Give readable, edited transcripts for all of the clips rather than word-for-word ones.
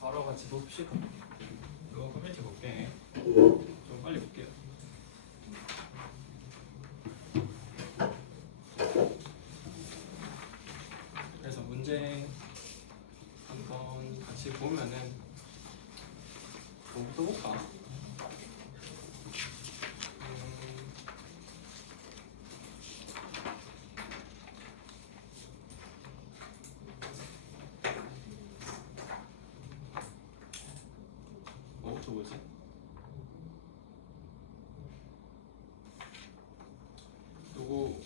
바로 같이 봅시다. 이거 커뮤니티 볼게. 좀 빨리 볼게요. 그래서 문제 한번 같이 보면은 뭐부터 볼까? 뭐부터 보지? 요거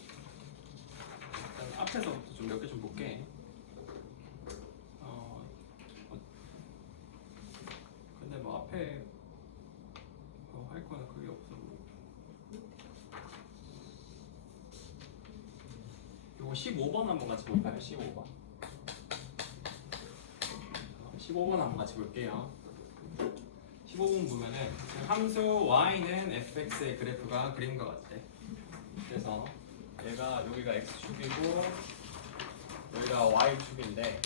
일단 앞에서부터 좀 몇 개 좀 볼게. 근데 뭐 앞에 할 거는 그게 없어. 요거 15번 한번 같이 볼까요? 15번. 15번 한번 같이 볼게요. 15번 보면은 함수 y는 fx의 그래프가 그림과 같대. 그래서 얘가 여기가 x축이고 여기가 y축인데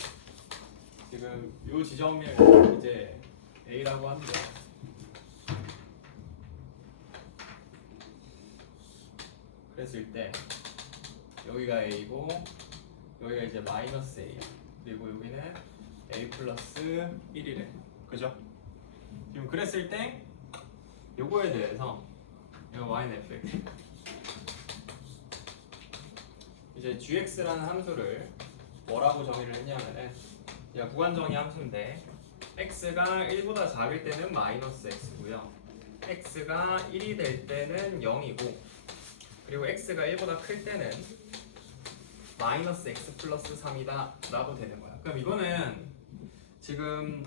지금 요 지점을 이제 a라고 한대. 그랬을 때 여기가 a고 여기가 이제 마이너스 a야. 그리고 여기는 a 플러스 1이래. 그죠? 지금 그랬을 때 요거에 대해서 이거 y는 fx 이제 gx라는 함수를 뭐라고 정의를 했냐면은 구간정의 함수인데 x가 1보다 작을 때는 마이너스 x고요 x가 1이 될 때는 0이고 그리고 x가 1보다 클 때는 마이너스 x 플러스 3이다 라고 되는 거야. 그럼 이거는 지금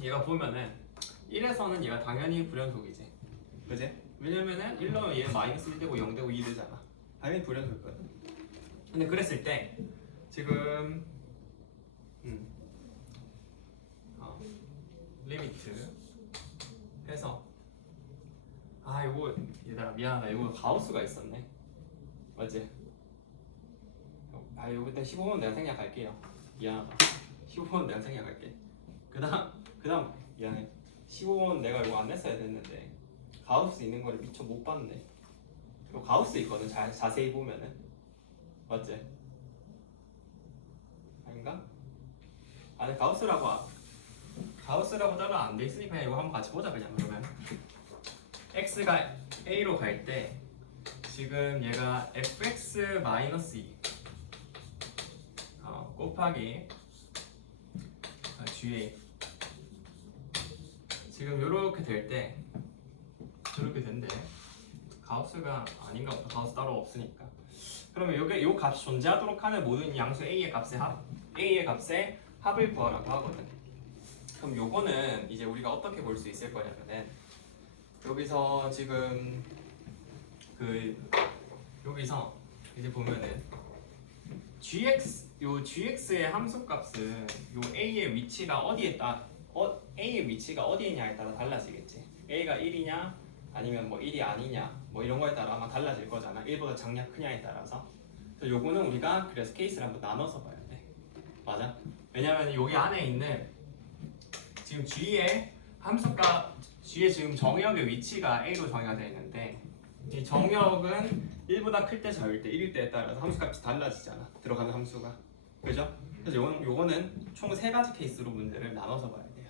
얘가 보면은 1에서는 얘가 당연히 불연속이지. 그지? 왜냐면은 1로 얘 마이너스 1 되고 0 되고 2 되잖아. 당연히 불연속이거든. 근데 그랬을 때 지금 리미트 해서 이거 얘들아 미안하다. 이거 가우스가 있었네. 맞지? 이거 일단 15번 내가 생략할게요. 미안하다. 15번 내가 생략할게. 그 다음 미안해. 15번 내가 이거 안 냈어야 됐는데 가우스 있는 거를 미처 못 봤네. 이거 가우스 있거든. 자세히 보면은 맞지? 아닌가? 아니 가우스라고 따로 안 돼 있으니까 이거 한번 같이 보자 그냥. 그러면 x가 a로 갈 때 지금 얘가 fx 마이너스 2 곱하기 ga 지금 요렇게 될 때 이렇게 된대. 가우스가 아닌가 보다. 가우스 따로 없으니까. 그러면 요 값이 존재하도록 하는 모든 양수 a의 값의 합을 구하라고 하거든. 그럼 요거는 이제 우리가 어떻게 볼 수 있을 거냐면은 여기서 지금 여기서 이제 보면은 gx의 함수값은 요 a의 위치가 a의 위치가 어디에 있냐에 따라 달라지겠지. a가 1이냐 아니면 뭐 1이 아니냐 뭐 이런 거에 따라 아마 달라질 거잖아. 1보다 작냐 크냐에 따라서. 그래서 요거는 우리가 그래서 케이스를 한번 나눠서 봐야 돼. 맞아? 왜냐면 여기 안에 있는 지금 g의 G의 지금 정역의 위치가 a로 정의가 되어 있는데 이 정역은 1보다 클 때 작을 때 1일 때에 따라서 함수값이 달라지잖아. 들어가는 함수가. 그죠? 그래서 요거는 총 3가지 케이스로 문제를 나눠서 봐야 돼요.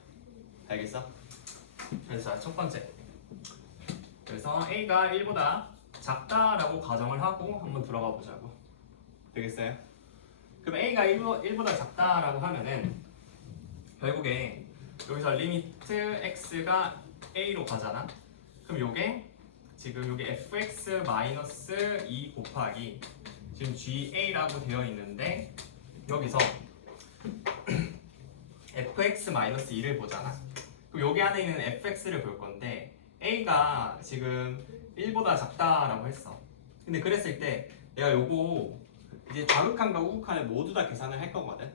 알겠어? 그래서 첫 번째. 그래서 a가 1보다 작다라고 가정을 하고 한번 들어가 보자고. 되겠어요? 그럼 a가 1보다 작다라고 하면은 결국에 여기서 리미트 x가 a로 가잖아. 그럼 요게 지금 요게 fx 마이너스 2 곱하기 지금 ga라고 되어 있는데 여기서 fx 마이너스 2를 보잖아. 그럼 여기 안에 있는 fx를 볼 건데 a가 지금 1보다 작다라고 했어. 근데 그랬을 때 내가 요거 이제 좌극한과 우극한을 모두 다 계산을 할 거거든.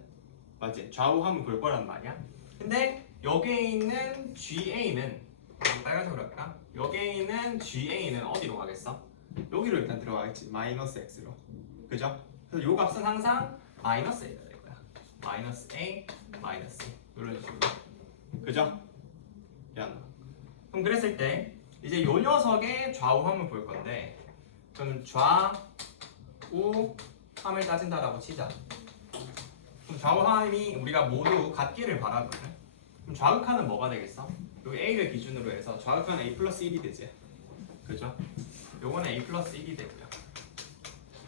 맞지? 좌우함을 볼 거란 말이야. 근데 여기에 있는 GA는 빨간색으로 할까? 여기에 있는 GA는 어디로 가겠어? 여기로 일단 들어가겠지. 마이너스 X로. 그죠? 그래서 요 값은 항상 마이너스 A가 될 거야. 마이너스 A, 마이너스 A. 이런 식으로. 그죠? 미안. 그럼 그랬을 때 이제 요 녀석의 좌우함을 볼 건데, 그럼 좌우함을 따진다라고 치자. 그럼 좌우함이 우리가 모두 같기를 바라거든. 그럼 좌극한은 뭐가 되겠어? 요 a를 기준으로 해서 좌극한은 a 플러스 1이 되지. 그죠? 요거는 a 플러스 1이 되고요.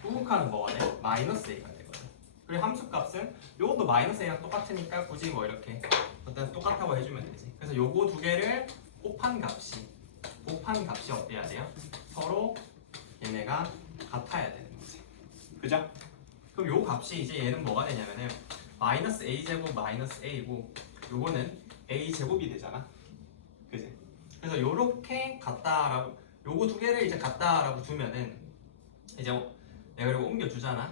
우극한은 뭐가 돼? 마이너스 a가 되거든. 그리고 함수값은 요것도 마이너스 a랑 똑같으니까 굳이 뭐 이렇게 일단 똑같다고 해주면 되지. 그래서 요거 두 개를 곱한 값이 어때야 돼요? 서로 얘네가 같아야 되는 거지. 그죠? 그럼 요 값이 이제 얘는 뭐가 되냐면은 마이너스 a 제곱 마이너스 a고 요거는 a 제곱이 되잖아. 그지? 그래서 요렇게 같다라고 요거 두 개를 이제 같다라고 두면은 이제 내가 그리고 옮겨주잖아.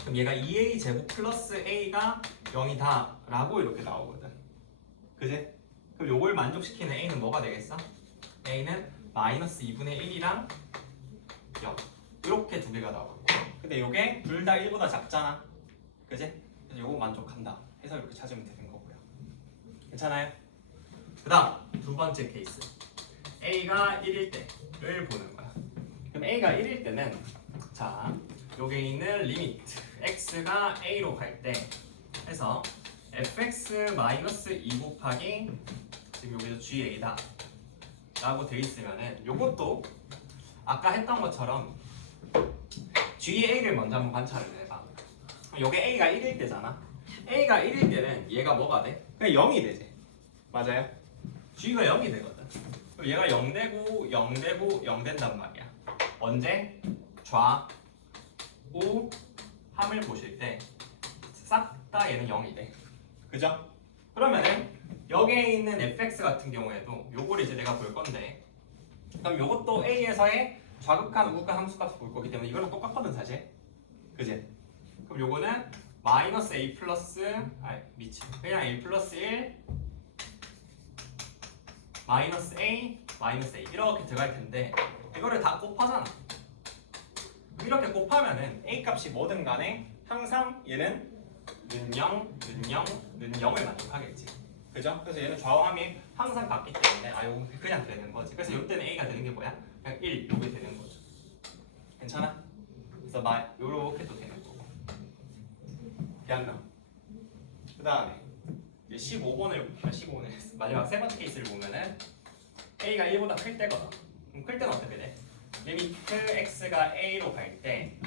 그럼 얘가 2a 제곱 플러스 a가 0이다 라고 이렇게 나오거든. 그지? 그럼 요걸 만족시키는 a는 뭐가 되겠어? a는 마이너스 2분의 1이랑 0 이렇게 두 개가 나오고, 근데 요게 둘 다 1보다 작잖아. 그지? 그래서 요거 만족한다 해서 이렇게 찾으면 되는 거고요. 괜찮아요? 그 다음 두 번째 케이스, a가 1일 때를 보는 거야. 그럼 a가 1일 때는 자 여기 있는 리미트 x가 a로 갈 때 해서 fx 마이너스 2 곱하기 지금 여기서 ga다 라고 돼 있으면은 요것도 아까 했던 것처럼 ga를 먼저 한번 관찰을 해봐. 요게 a가 1일 때잖아. a가 1일 때는 얘가 뭐가 돼? 그냥 0이 되지. 맞아요? g가 0이 되거든. 그럼 얘가 0 되고 0 되고 0 된단 말이야. 언제? 좌우 함을 보실 때 싹 다 얘는 0이 돼. 그죠? 그러면은 여기에 있는 fx 같은 경우에도 요거를 이제 내가 볼 건데, 그럼 요것도 a에서의 좌극한 우극한 함수값을 볼 거기 때문에 이거랑 똑같거든 사실. 그지? 그럼 요거는 마이너스 a 플러스 그냥 a 플러스 1 마이너스 a 이렇게 들어갈 텐데 이거를 다 곱하잖아. 이렇게 곱하면은 a 값이 뭐든 간에 항상 얘는 는 0, 는 0, 는 0을 만족하겠지. 그죠? 그래서 얘는 좌우함이 항상 같기 때문에 요거 그냥 되는 거지. 그래서 이때는 a가 되는 게 뭐야? 그냥 1 요게 되는 거죠. 괜찮아? 그래서 요렇게 또 되는 거고. 기억나? 그 다음에 15번을 마지막 세 번째 케이스를 보면은 a가 1보다 클 때거든. 그럼 클 때는 어떻게 돼? 리미트 x가 a로 갈 때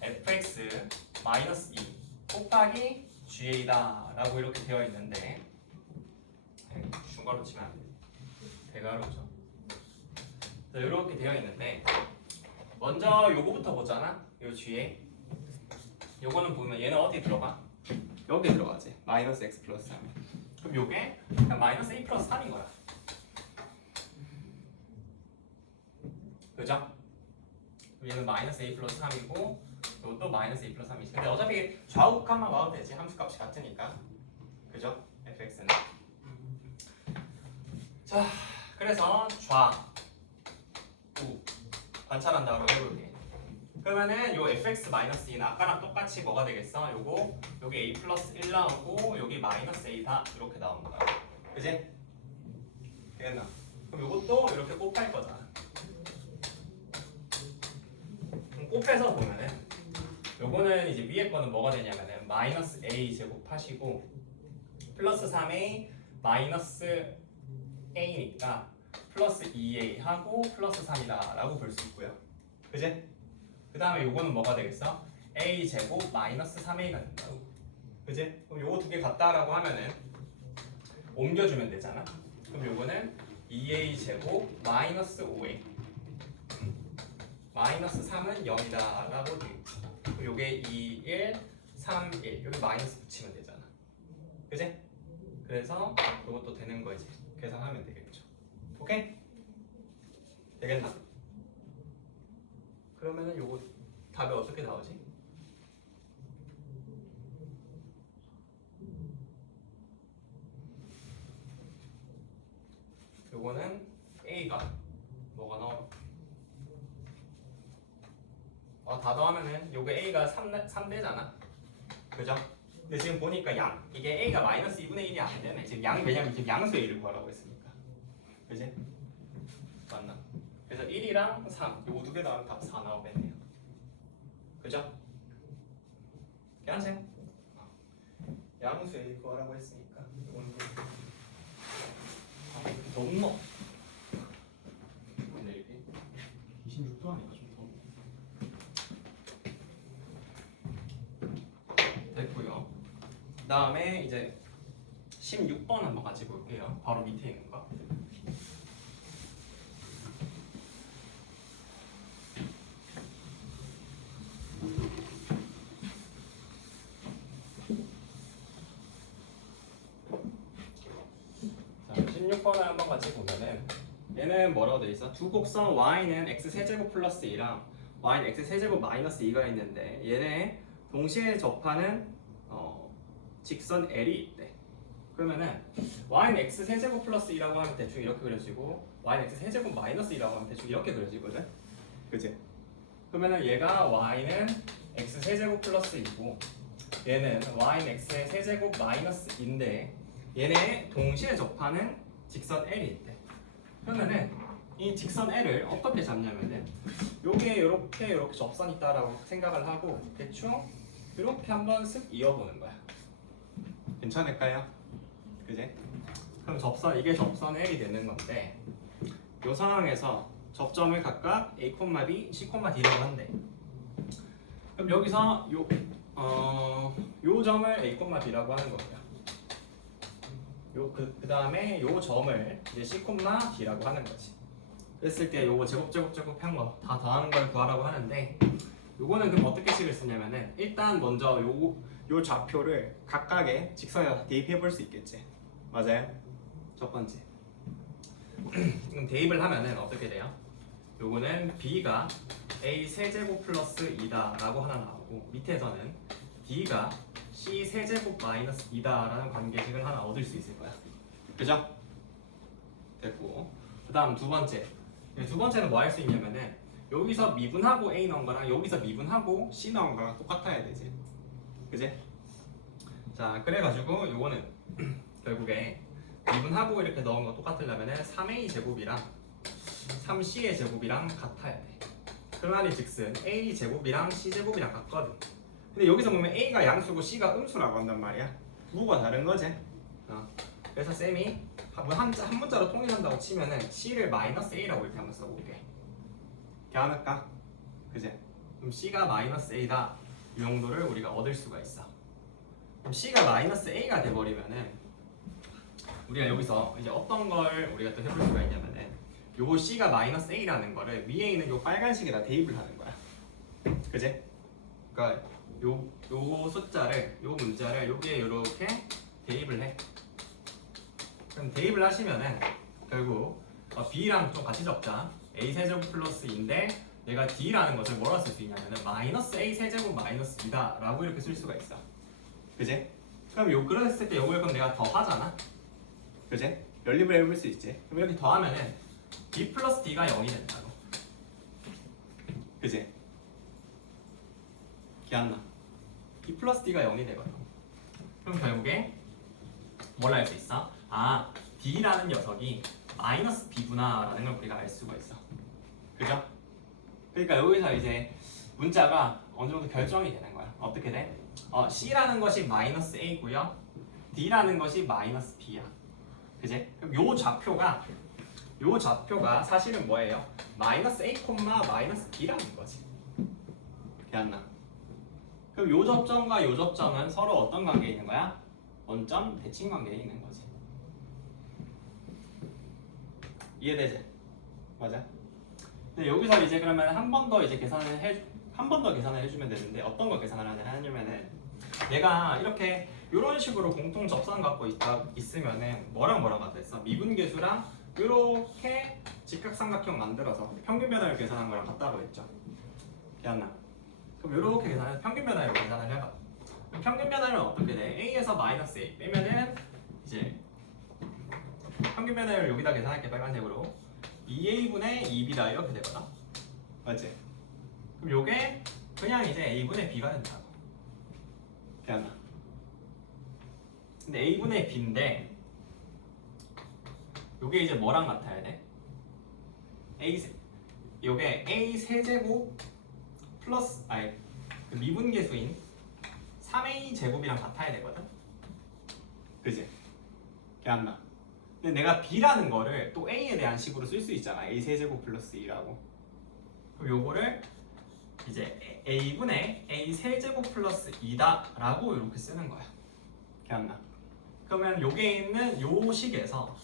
fx 마이너스 2 곱하기 ga다 라고 이렇게 되어 있는데, 중괄호 치면 안 돼. 대괄호죠. 이렇게 되어 있는데 먼저 요거부터 보잖아. 요 g 요거는 보면 얘는 어디 들어가? 여기 들어가지. 마이너스 x 플러스 3. 그럼 요게 그냥 마이너스 a 플러스 3인 거야. 그죠? 얘는 마이너스 a 플러스 3이고 이것도 마이너스 a 플러스 3이지. 근데 어차피 좌우값만 봐도 되지. 함수값이 같으니까. 그죠? fx는. 자, 그래서 좌우 관찰한다고 해볼게. 그러면은 요 fx 마이너스 2는 아까랑 똑같이 뭐가 되겠어? 요거 여기 a 플러스 1 나오고 여기 마이너스 a다 이렇게 나오는 거야. 그지? 되겠나? 그럼 요것도 이렇게 곱할 거잖아. 그럼 곱해서 보면은 요거는 이제 위에 거는 뭐가 되냐면은 마이너스 a 제곱하시고 플러스 3a 마이너스 a니까 플러스 2a 하고 플러스 3이다 라고 볼 수 있고요. 그지? 그 다음에 요거는 뭐가 되겠어? a 제곱 마이너스 3a가 된다고. 그지? 그럼 요거 두 개 같다라고 하면은 옮겨주면 되잖아. 그럼 요거는 2a 제곱 마이너스 5a 마이너스 3은 0이다 라고 되겠지. 그럼 요게 2, 1, 3, 1 여기 마이너스 붙이면 되잖아. 그지? 그래서 요것도 되는 거 이제 계산하면 되겠죠. 오케이? 되겠나? 그러면은 요거 답이 어떻게 나오지? 요거는 A가 뭐가 나와? 다 더하면은 요게 A가 3되잖아. 그죠? 근데 지금 보니까 이게 a가 마이너스 2분의 1이 안 되네. 지금 왜냐면 지금 양수의 1을 구하라고 했으니까. 그지? 맞나? 그래서 1이랑 3 요거 두 개 나오면 답 4 나오겠네요. 그죠? 괜찮지? 양수의 1 구하라고 했으니까 이거는 너무 26도 아니야 좀 더. 됐고요. 그 다음에 이제 16번 한번 같이 볼게요. 바로 밑에 있는 거. 자, 16번을 한번 같이 보면은 얘는 뭐라고 돼 있어? 두 곡선 y는 x 세제곱 플러스 2랑 y는 x 세제곱 마이너스 2가 있는데 얘네 동시에 접하는 직선 L이 있대. 그러면은 y는 x 세제곱 플러스 2라고 하면 대충 이렇게 그려지고 y는 x 세제곱 마이너스 2라고 하면 대충 이렇게 그려지거든. 그치? 그러면은 얘가 y는 x 세제곱 플러스 2고 얘는 y는 x의 세제곱 마이너스 2인데 얘네 동시에 접하는 직선 L이 있대. 그러면은 이 직선 L을 어떻게 잡냐면은 요게 이렇게 접선이 있다라고 생각을 하고 대충 이렇게 한번 쓱 이어보는 거야. 괜찮을까요? 그지? 그럼 이게 접선 L이 되는 건데 이 상황에서 접점을 각각 A, B, C, D라고 한대. 그럼 여기서 요 점을 A, B라고 하는 거고요. 그 다음에 요 점을 이제 C, D라고 하는 거지. 그랬을 때 요거 제곱 한 거 다 더하는 걸 구하라고 하는데 요거는 그럼 어떻게 식을 쓰냐면은 일단 먼저 요 좌표를 각각의 직선에다 대입해 볼 수 있겠지. 맞아요? 첫 번째. 그럼 대입을 하면은 어떻게 돼요? 요거는 B가 A 세제곱 플러스 2다 라고 하나 나오고 밑에서는 D가 C 세제곱 마이너스 2다 라는 관계식을 하나 얻을 수 있을 거야. 그죠? 됐고 그 다음 두 번째는 뭐 할 수 있냐면은 여기서 미분하고 A 넣은 거랑 여기서 미분하고 C 넣은 거랑 똑같아야 되지. 그지? 자 그래가지고 요거는 결국에 미분하고 이렇게 넣은 거 똑같으려면은 3A 제곱이랑 3C의 제곱이랑 같아야 돼. 그러니 즉슨 A 제곱이랑 C 제곱이랑 같거든. 근데 여기서 보면 A가 양수고 C가 음수라고 한단 말이야. 부호가 다른 거지. 그래서 쌤이 한 문자로 통일한다고 치면은 C를 마이너스 A라고 이렇게 한번 써볼게. 괜찮을까? 그지? 그럼 C가 마이너스 A다. 이 정도를 우리가 얻을 수가 있어. 그럼 C가 마이너스 A가 돼버리면은 우리가 여기서 이제 어떤 걸 우리가 또 해볼 수가 있냐면은 요거 C가 마이너스 A라는 거를 위에 있는 요 빨간색에다 대입을 하는 거야. 그지? 그러니까 요 숫자를 요 문자를 여기에 이렇게 대입을 해. 그럼 대입을 하시면은 결국 B랑 좀 같이 적자. A 세제곱 플러스 2인데 내가 D라는 것을 뭐라 쓸 수 있냐면은 마이너스 A 세제곱 마이너스 2다 라고 이렇게 쓸 수가 있어. 그지? 그럼 그랬을 때 요걸 그럼 내가 더하잖아. 그지? 연립을 해볼 수 있지. 그럼 이렇게 더하면은 B 플러스 D가 0이 된다고. 그지? 기억나? B 플러스 D가 0이 되거든. 그럼 결국에 뭘 알 수 있어? D라는 녀석이 마이너스 B구나 라는 걸 우리가 알 수가 있어. 그죠? 그러니까 여기서 이제 문자가 어느 정도 결정이 되는 거야. 어떻게 돼? C라는 것이 마이너스 A고요. D라는 것이 마이너스 B야. 그지? 그럼 요 좌표가 사실은 뭐예요? 마이너스 A, 마이너스 B라는 거지. 기억나? 그럼 요 접점과 요 접점은 서로 어떤 관계에 있는 거야? 원점 대칭 관계에 있는 거지. 이해되지? 맞아? 근데 여기서 이제 그러면 한 번 더 이제 계산을 해주면 되는데 어떤 거 계산을 하냐면은 얘가 이렇게 이런 식으로 공통 접선 갖고 있으면은 뭐랑 같아 있어? 미분계수랑 이렇게 직각삼각형 만들어서 평균 변화를 계산한 거랑 같다고 했죠. 기억나? 그럼 이렇게 계산해서 평균 변화를 계산을 해봐. 그럼 평균 변화는 어떻게 돼? A에서 마이너스 A 빼면은 이제 평균 변화를 여기다 계산할게. 빨간색으로 2A분의 2B다 이렇게 되거든. 맞지? 그럼 요게 그냥 이제 A분의 B가 된다고. 기억나? 근데 a분의 b인데 요게 이제 뭐랑 같아야 돼? 요게 a 세제곱 플러스 그 미분계수인 3a 제곱이랑 같아야 되거든. 그지? 기억나? 근데 내가 b라는 거를 또 a에 대한 식으로 쓸 수 있잖아. a 세제곱 플러스 2라고. 그럼 요거를 이제 a분의 a 세제곱 플러스 2다 라고 이렇게 쓰는 거야. 기억나? 그러면 요게 있는 요 식에서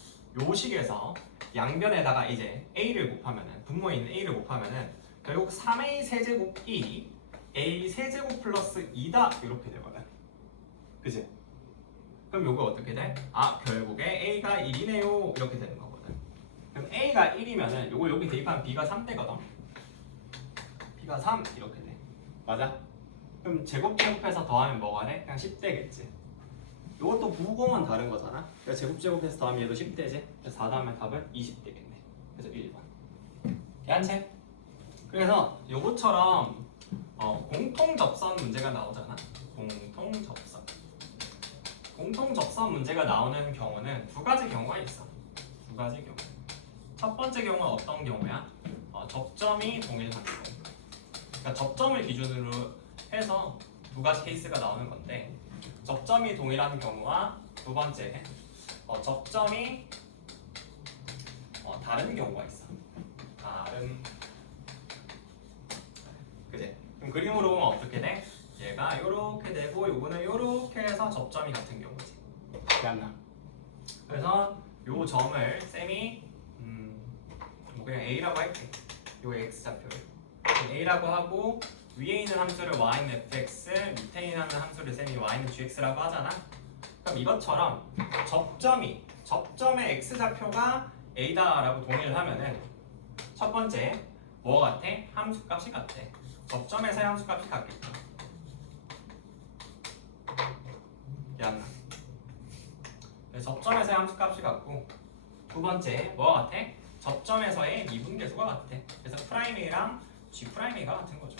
양변에다가 이제 a를 곱하면은 분모에 있는 a를 곱하면은 결국 3a 세제곱이 a 세제곱 플러스 2다 이렇게 되거든. 그지? 그럼 요거 어떻게 돼? 아 결국에 a가 1이네요 이렇게 되는 거거든. 그럼 a가 1이면은 요거 여기 대입하면 b가 3되거든. b가 3 이렇게 돼. 맞아? 그럼 제곱제곱해서 더하면 뭐가 돼? 그냥 10되겠지. 요것도 부호만 다른 거잖아. 그러니까 제곱제곱해서 더하면 얘도 10되지. 그래서 4 더하면 답은 20되겠네. 그래서 1번. 야채. 그래서 요것처럼 공통 접선 문제가 나오잖아. 공통 접선 문제가 나오는 경우는 두 가지 경우가 있어. 두 가지 경우. 첫 번째 경우는 어떤 경우야? 접점이 동일한 경우. 그러니까 접점을 기준으로 해서 두 가지 케이스가 나오는 건데 접점이 동일한 경우와 두 번째 접점이 다른 경우가 있어. 그지? 그럼 그림으로 보면 어떻게 돼? 얘가 요렇게 되고 요거는 요렇게 해서 접점이 같은 경우지. 기억나? 그래서 요 점을 쌤이 뭐 그냥 A라고 할게. 요 X좌표를 A라고 하고 위에 있는 함수를 y는 fx, 밑에 있는 함수를 쌤이 y는 gx라고 하잖아. 그럼 이것처럼 접점의 x좌표가 a다라고 동의를 하면은 첫 번째 뭐 같아? 함수값이 같아. 접점에서의 함수값이 같겠다. 기억나? 접점에서의 함수값이 같고 두 번째 뭐 같아? 접점에서의 미분계수가 같아. 그래서 프라임 a랑 g 프라임 a가 같은 거죠.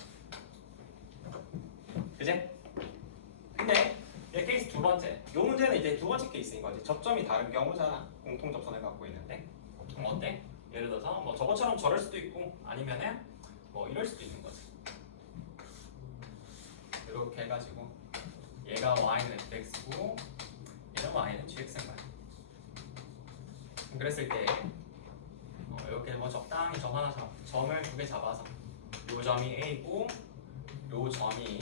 그지? 근데 이 케이스 두 번째. 이 문제는 이제 두 번째 케이스인 거지. 접점이 다른 경우잖아. 공통 접선을 갖고 있는데. 그럼 어때? 예를 들어서 뭐 저것처럼 저럴 수도 있고 아니면은 뭐 이럴 수도 있는 거지. 이렇게 해가지고 얘가 y는 fx고 얘는 y는 gx인 거야. 그랬을 때 이렇게 뭐 적당히 점을 두 개 잡아서 요 점이 a고 요 점이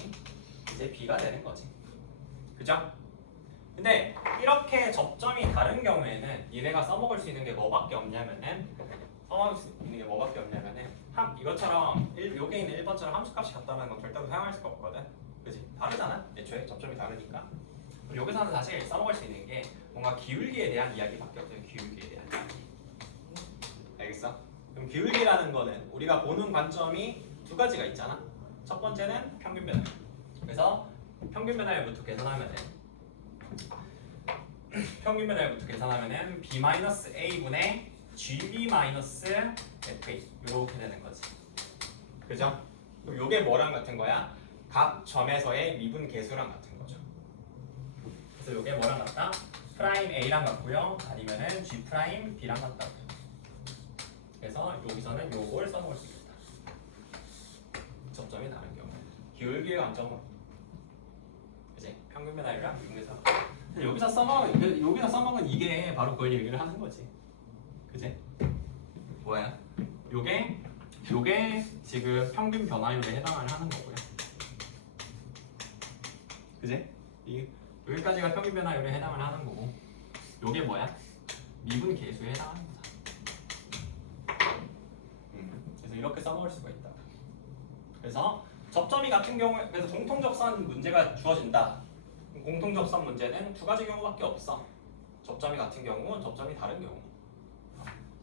이제 b가 되는 거지. 그죠? 근데 이렇게 접점이 다른 경우에는 얘네가 써먹을 수 있는 게 뭐밖에 없냐면은 이것처럼 요게 있는 1번처럼 함수값이 같다는 건 절대로 사용할 수가 없거든. 그치? 다르잖아? 애초에 접점이 다르니까. 그럼 여기서는 사실 써먹을 수 있는 게 뭔가 기울기에 대한 이야기밖에 없어요. 기울기에 대한 이야기. 알겠어? 그럼 기울기라는 거는 우리가 보는 관점이 두 가지가 있잖아. 첫 번째는 평균 변화율. 그래서 평균 변화율부터 계산하면은 b-a분의 gb-fa 이렇게 되는 거지. 그죠? 그럼 요게 뭐랑 같은 거야? 각 점에서의 미분 계수랑 같은 거죠. 그래서 요게 뭐랑 같다? 프라임 a랑 같고요. 아니면은 g 프라임 b랑 같다. 그래서 여기서는 요걸 써먹을 수 있다. 접점이 다른 경우. 기울기의 관점으로. 그치? 평균 변화율이랑 미분계수. 여기서 써먹은 이게 바로 그걸 얘기를 하는 거지. 그치? 뭐야? 요게 지금 평균 변화율에 해당을 하는 거고요. 그치? 여기까지가 평균 변화율에 해당을 하는 거고 요게 뭐야? 미분 계수에 해당하는 거다. 그래서 이렇게 써먹을 수가 있다. 그래서 접점이 같은 경우에 그래서 공통접선 문제가 주어진다. 공통접선 문제는 두 가지 경우밖에 없어. 접점이 같은 경우, 접점이 다른 경우.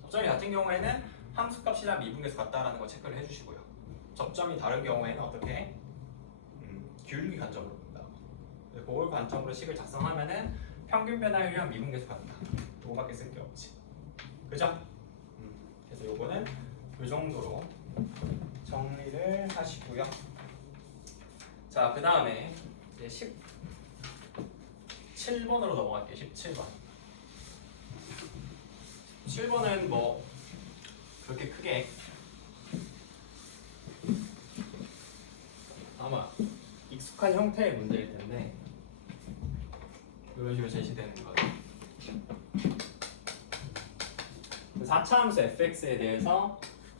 접점이 같은 경우에는 함수값이랑 미분계수 같다라는 거 체크를 해주시고요. 접점이 다른 경우에는 어떻게? 기울기 관점으로 본다. 그걸 관점으로 식을 작성하면은 평균 변화율이랑 미분계수 같다. 그거밖에 쓸 게 없지. 그죠? 그래서 요거는 이 정도로 정리를 하시고요. 자, 그 다음에 이제 17번으로 넘어갈게요. 17번. 17번은 뭐 그렇게 크게 아마 익숙한 형태의 문제일 텐데 이런 식으로 제시되는 거예요. 4차 함수 fx에 대해서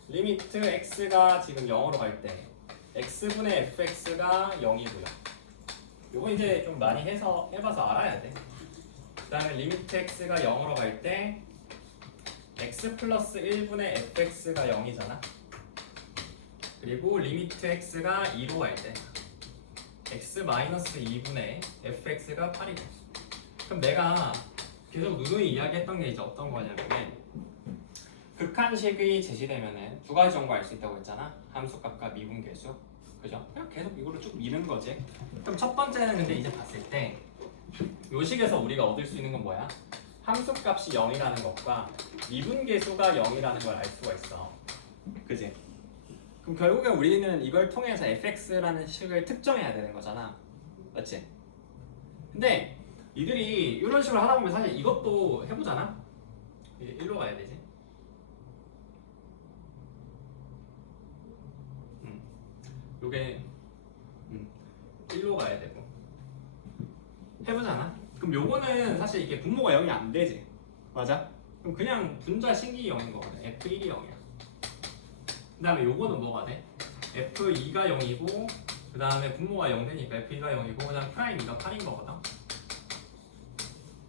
리미트 x가 지금 0으로 갈 때 x분의 fx가 0이고요. 요거 이제 좀 많이 해봐서 알아야 돼. 그 다음에 리미트 x가 0으로 갈 때 x 플러스 1분의 fx가 0이잖아. 그리고 리미트 x가 2로 갈 때 x 마이너스 2분의 fx가 8이고. 그럼 내가 계속 누누이 이야기했던 게 이제 어떤 거냐면은 극한식이 제시되면은 두 가지 정보 알 수 있다고 했잖아. 함수값과 미분계수. 그죠? 그냥 계속 이거를 쭉 미는 거지. 그럼 첫 번째는 근데 이제 봤을 때 요 식에서 우리가 얻을 수 있는 건 뭐야? 함수값이 0이라는 것과 미분계수가 0이라는 걸 알 수가 있어. 그지? 그럼 결국에 우리는 이걸 통해서 fx라는 식을 특정해야 되는 거잖아. 맞지? 근데 이들이 이런 식으로 하다 보면 사실 이것도 해보잖아? 이제 1로 가야 되지. 요게 1로 가야 되고 해보잖아. 그럼 요거는 사실 이게 분모가 0이 안 되지. 맞아? 그럼 그냥 분자 신기 0인 거거든. f1이 0이야. 그 다음에 요거는 뭐가 돼? f2가 0이고 그 다음에 분모가 0 되니까 f2가 0이고 그 다음에 프라임 2가 8인 거거든.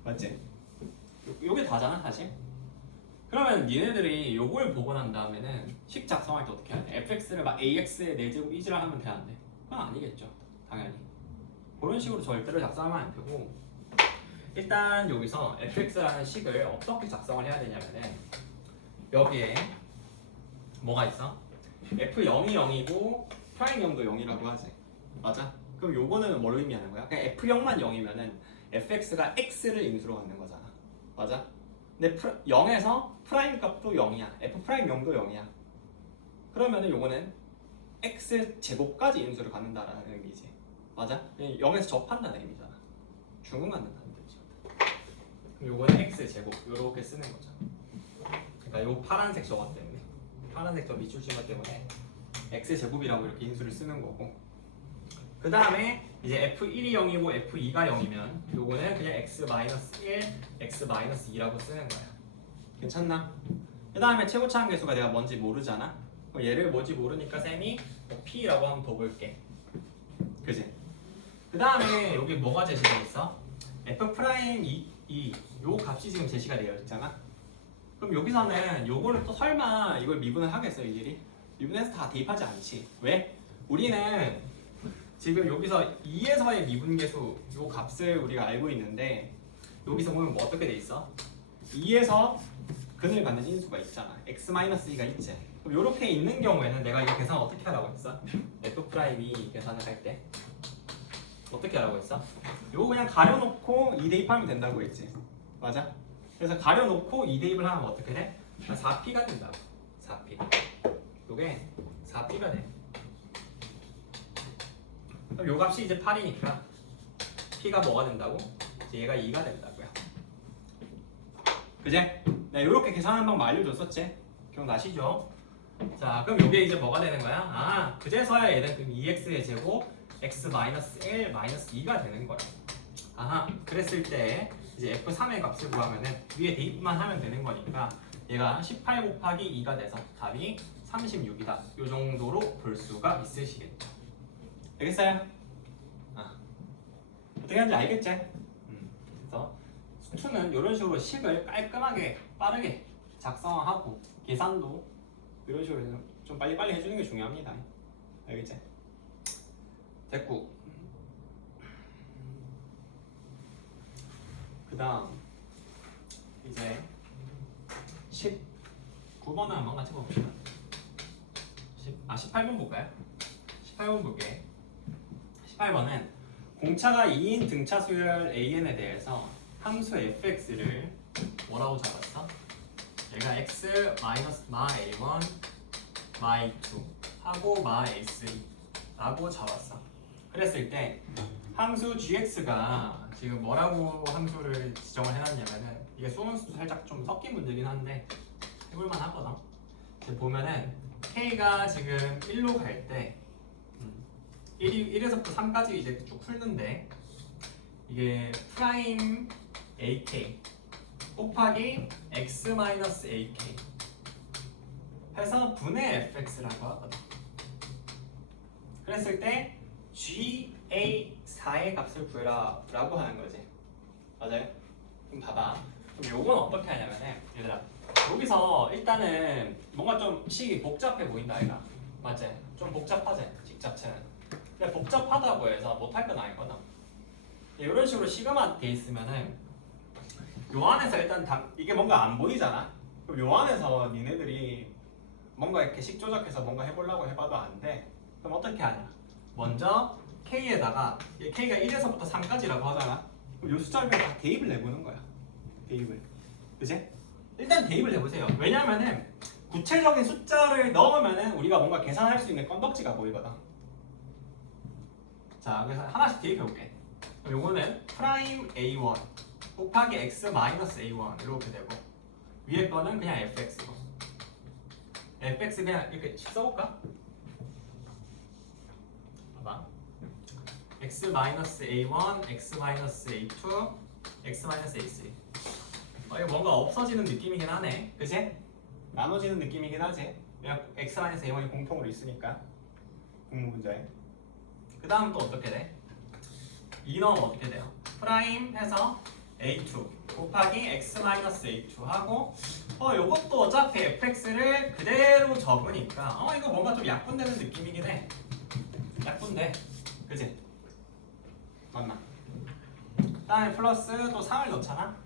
맞지? 요게 다잖아 사실. 그러면 니네들이 요걸 보고 난 다음에는 식 작성할 때 어떻게 해야 돼? fx를 막 ax의 4제곱 이지라 하면 돼 안 돼? 그건 아니겠죠 당연히. 그런 식으로 절대로 작성하면 안 되고 일단 여기서 fx라는 식을 어떻게 작성을 해야 되냐면은 여기에 뭐가 있어? f0이 0이고 프라임 0도 0이라고 하지. 맞아? 그럼 요거는 뭘 의미하는 거야? 그냥 f0만 0이면은 fx가 x를 인수로 갖는 거잖아. 맞아? 근데 0에서 프라임 값도 0이야. f 프라임 0도 0이야. 그러면은 요거는 x 제곱까지 인수를 갖는다라는 의미지. 맞아? 0에서 접한다는 의미잖아. 중응 갖는다는 뜻이거든. 그럼 요거는 x 제곱 요렇게 쓰는 거죠. 그러니까 요 파란색 저것 때문에 파란색 저 밑줄 친 것 때문에 x 제곱이라고 이렇게 인수를 쓰는 거고. 그 다음에 이제 f1이 0이고 f2가 0이면 요거는 그냥 x-1, x-2라고 쓰는 거야. 괜찮나? 그 다음에 최고차 함계수가 내가 뭔지 모르잖아? 그럼 얘를 뭐지 모르니까 쌤이 p라고 한번 더 볼게. 그지? 그 다음에 여기 뭐가 제시되어 있어? f'2, 요 값이 지금 제시가 되어 있잖아? 그럼 여기서는 요거를 또 설마 이걸 미분을 하겠어 일일이? 미분해서 다 대입하지 않지. 왜? 우리는 지금 여기서 2에서의 미분계수 요 값을 우리가 알고 있는데 여기서 보면 뭐 어떻게 돼 있어? 2에서 근을 갖는 인수가 있잖아. x-2가 있지. 그럼 요렇게 있는 경우에는 내가 이거 계산 어떻게 하라고 했어? f'2 계산을 할 때 어떻게 하라고 했어? 요거 그냥 가려놓고 2 대입하면 된다고 했지. 맞아? 그래서 가려놓고 2 대입을 하면 어떻게 돼? 4p가 된다고. 4p. 요게 4p가 돼. 그럼 요 값이 이제 8이니까 p가 뭐가 된다고? 이제 얘가 2가 된다고요. 그제? 네, 요렇게 계산하는 방법 알려줬었지? 기억나시죠? 자, 그럼 요게 이제 뭐가 되는 거야? 아, 그제서야 얘는 그럼 2x의 제곱 x-1 2가 되는 거야. 아하, 그랬을 때 이제 f3의 값을 구하면은 위에 대입만 하면 되는 거니까 얘가 18 곱하기 2가 돼서 답이 36이다. 요 정도로 볼 수가 있으시겠죠. 알겠어요? 아, 어떻게 하는지 알겠지? 그래서 수투는 이런 식으로 식을 깔끔하게 빠르게 작성하고 계산도 이런 식으로 좀 빨리빨리 해주는 게 중요합니다. 알겠지? 됐고 그 다음 이제 19번을 한번 같이 봅시다. 18번 볼까요? 18번 볼게. 18번은 공차가 2인 등차 수열 AN에 대해서 함수 fx를 뭐라고 잡았어? 얘가 x 마 a1 마 a2 하고 마 a3 라고 잡았어. 그랬을 때 함수 gx가 지금 뭐라고 함수를 지정을 해놨냐면은 이게 수능수도 살짝 좀 섞인 문제긴 한데 해볼만 하거든. 지금 보면은 K가 지금 1로 갈 때 1에서부터 3까지 이제 쭉 풀는데 이게 프라임 AK 곱하기 x-AK 해서 분의 fx라고 하거든. 그랬을 때 GA4의 값을 구해라 라고 하는 거지. 맞아요? 그럼 봐봐. 그럼 요건 어떻게 하냐면은 얘들아 여기서 일단은 뭔가 좀 식이 복잡해 보인다 아이가. 맞지? 좀 복잡하지 식 자체는. 근데 복잡하다고 해서 못할 건 아니거든. 이런 식으로 시그마 돼 있으면은 요 안에서 일단 이게 뭔가 안 보이잖아. 그럼 요 안에서 니네들이 뭔가 이렇게 식 조작해서 뭔가 해보려고 해봐도 안 돼. 그럼 어떻게 하냐? 먼저 K에다가 K가 1에서부터 3까지라고 하잖아. 그럼 요 숫자를 그냥 다 대입을 내보는 거야. 대입을. 그치? 일단 대입을 해보세요. 왜냐면은 구체적인 숫자를 넣으면은 우리가 뭔가 계산할 수 있는 건덕지가 보이거든. 자, 그래서 하나씩 대입해볼게. 그럼 요거는 프라임 A1 곱하기 x-A1 이렇게 되고 위에 거는 그냥 fx고 fx 그냥 이렇게 써볼까? 봐봐. x-A1, x-A2, x-A3 이거 뭔가 없어지는 느낌이긴 하네. 그치? 나눠지는 느낌이긴 하지. 그냥 x-A1이 공통으로 있으니까 공무 문제에. 그 다음 또 어떻게 돼? 2 넣으면 어떻게 돼요? 프라임 해서 A2 곱하기 x-A2 하고 요것도 어차피 fx를 그대로 적으니까 이거 뭔가 좀 약분되는 느낌이긴 해. 약분돼. 그치? 맞나? 그 다음에 플러스 또 3을 넣잖아?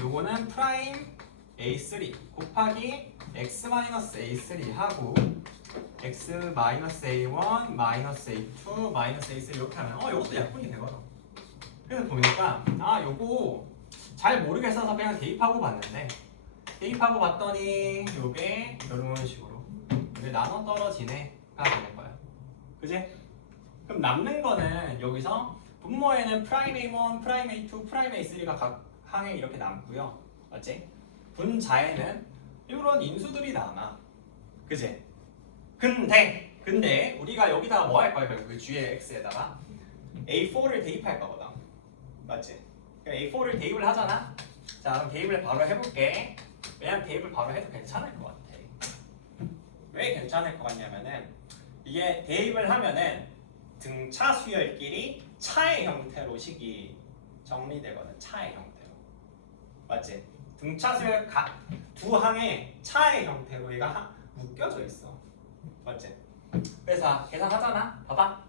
요거는 프라임 A3 곱하기 x-A3 하고 x-A1, -A2, -A3 이렇게 하면 요것도 약분이 되거든. 그래서 보니까 요거 잘 모르겠어서 그냥 대입하고 봤는데 대입하고 봤더니 요게 이런 식으로 이게 나눠 떨어지네가 되는 거야. 그지? 그럼 남는 거는 여기서 분모에는 프라임 A1, 프라임 A2, 프라임 A3가 각 항에 이렇게 남고요. 맞지? 분자에는 이런 인수들이 남아. 그지? 근데 우리가 여기다가 뭐 할 거야? 그 G의 X에다가 A4를 대입할 거거든. 맞지? A4를 대입을 하잖아? 자, 그럼 대입을 바로 해볼게. 왜냐면 대입을 바로 해도 괜찮을 것 같아. 왜 괜찮을 것 같냐면은 이게 대입을 하면은 등차 수열끼리 차의 형태로 식이 정리되거든. 차의 형태로. 맞지? 등차 수열 두 항에 차의 형태로 얘가 묶여져 있어. 맞지? 그래서 계산하잖아. 봐봐.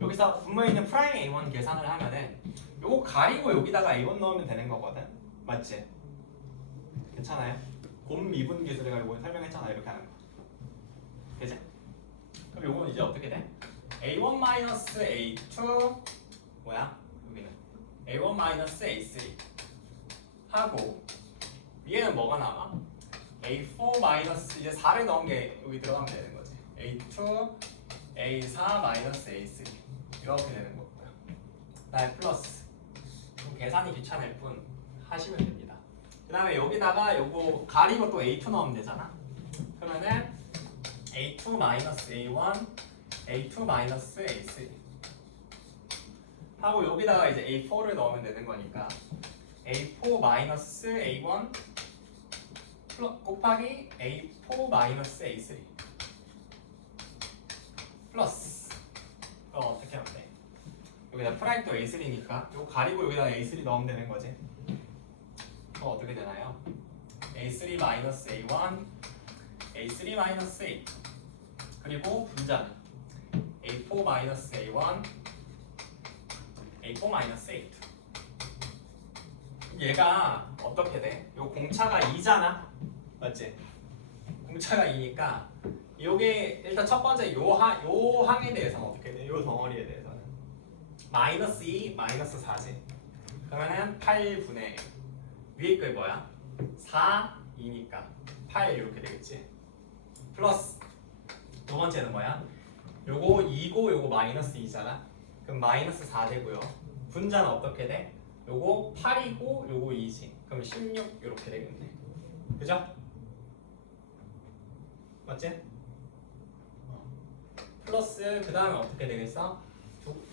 여기서 분모에 있는 프라임 A1 계산을 하면은 요거 가리고 여기다가 A1 넣으면 되는 거거든. 맞지? 괜찮아요? 곰 미분 기술을 가지고 설명했잖아. 이렇게 하는 거. 그치? 그럼 요건 이제 어떻게 돼? A1-A2 뭐야? 여기는 A1-A3 하고 위에는 뭐가 나와? A4- 이제 4를 넣은 게 여기 들어가면 되는 거지. A2, A4-A3 이렇게 되는 거고요. 그다음에 플러스. 그럼 계산이 귀찮을 뿐 하시면 됩니다. 그 다음에 여기다가 요거 가리고 또 A2 넣으면 되잖아. 그러면은 A2-A1, A2-A3 하고 여기다가 이제 A4를 넣으면 되는 거니까 A4-A1 곱하기 A4-A3 플러스 어떻게 하면 돼? 여기다 프라임 또 A3니까 이거 가리고 여기다 A3 넣으면 되는 거지. 어떻게 되나요? A3-A1 A3-A 그리고 분자는 A4-A1 A4-A2 얘가 어떻게 돼? 요 공차가 2잖아? 맞지? 공차가 2니까 요게 일단 첫 번째 요 항에 대해서는 어떻게 돼? 요 덩어리에 대해서는 -2, -4지. 그러면은 8분의 위에 게 뭐야? 4, 2니까 8 이렇게 되겠지. 플러스 두 번째는 뭐야? 요거 2고 요거 -2잖아. 그럼 -4 되고요. 분자는 어떻게 돼? 요거 8이고 요거 2지. 그럼 16 이렇게 되겠네. 그죠? 맞지? 플러스 그 다음에 어떻게 되겠어?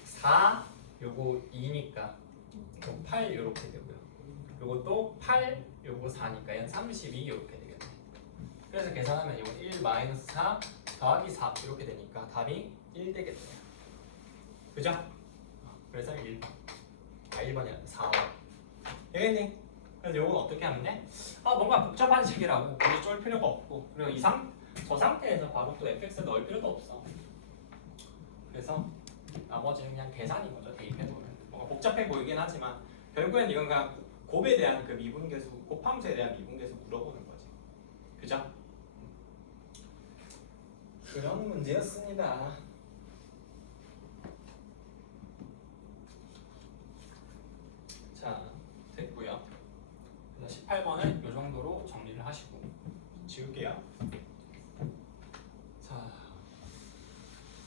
4 요거 2니까 요 8 이렇게 되고요. 요것도 8 요거 4니까 얘는 32 이렇게 되겠네. 그래서 계산하면 요거 1 마이너스 4 더하기 4 이렇게 되니까 답이 1 되겠네요. 그죠? 그래서 1번. 1번이 아니라 4번. 되겠니? 그래서 요건 어떻게 하면 돼? 뭔가 복잡한 식이라고 굳이 쫄 필요가 없고, 그리고 저 상태에서 바로 또 fx 넣을 필요도 없어. 그래서 나머지는 그냥 계산인 거죠. 대입해보면 뭔가 복잡해 보이긴 하지만 결국엔 이건 그냥 곱에 대한 그 미분계수, 곱함수에 대한 미분계수 물어보는 거지. 그죠? 그런 문제였습니다. 자, 됐고요. 그래서 18번은 이 정도로 정리를 하시고 지울게요. 자,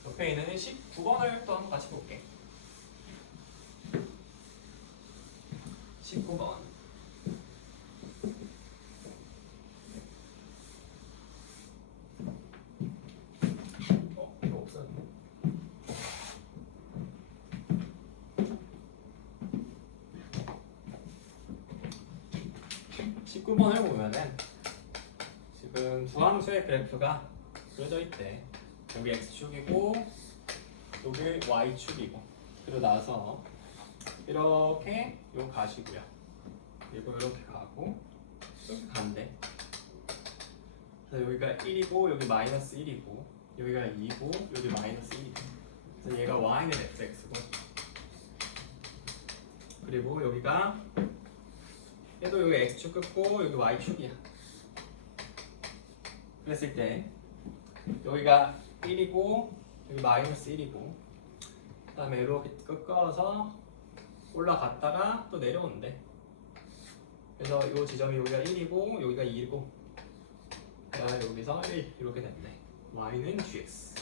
옆에 있는 19번을 또 한번 같이 볼게. 19번. 이거 없었네. 19번을 보면은 지금 두 함수의 그래프가 그려져 있대. 여기 x축이고 여기 y축이고, 그리고 나서 이렇게 요 가시고요. 그리고 이렇게 가고 이렇게 간대. 그래서 여기가 1이고 여기 마이너스 1이고 여기가 2고 여기 마이너스 1이고, 그래서 얘가 y는 fx고, 그리고 여기가 얘도 여기 x축 끊고 여기 y축이야. 그랬을 때 여기가 1이고 여기 마이너스 1이고, 그 다음에 이렇게 꺾어서 올라갔다가 또 내려온대. 그래서 이 지점이 여기가 1이고 여기가 2이고, 그다음에 여기서 1 이렇게 됐네. y는 gx.